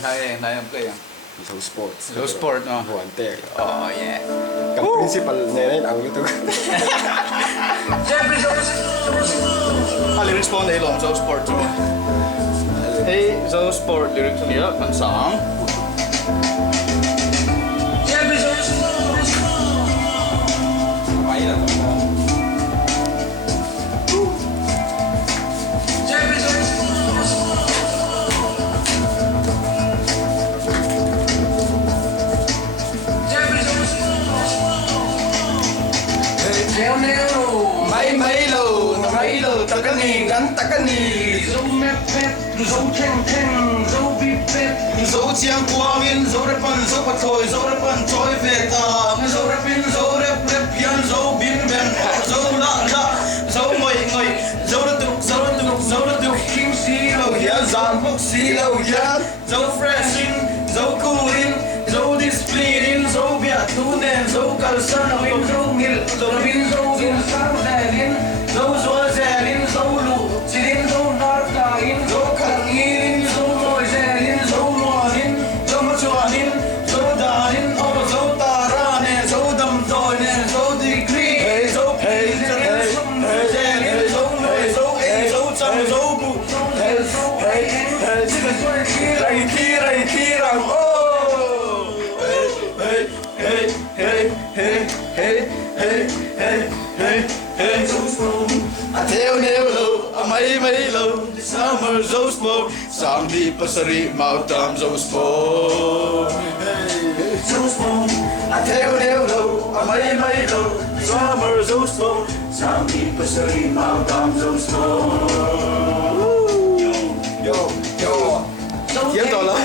Nai ang play. ZoSport. ZoSport, no? Buante. Oh, yeah. Ang principal nila ang YouTube. Lyrics po na ilong, ZoSport. Hey, ZoSport, lyrics niya, kansang. Mai2 takani gan takani zo mep pet zo cheng cheng zo bip pet zo chiang kuangin zo repan zo pathoi zo repan choi ve ta zo repin zo rep rep yan zo bin ben zo la la zo ngoi ngoi zo ra kim si lo ya zan bok si lo ya zo fresh in zo cool in zo discipline in zo bia tu nen zo kalsan win zo ngil zo bin zo bin sam in zo zo zelin zo lu silin zo narka in zo kangin zo moi zelin zo moin zo machuanin zo danin o zo tarane zo dam toy ne zo degree zo hey zelin zo moi zo zo cham zo bu hey rai ki ram oh hey Ateo nelo, amai lo, summer ZoSport, samdi pasari mautam ZoSport. ZoSport, ateo nelo, amai lo, summer ZoSport, samdi pasari mautam ZoSport. Yo. Tiếng to lắm.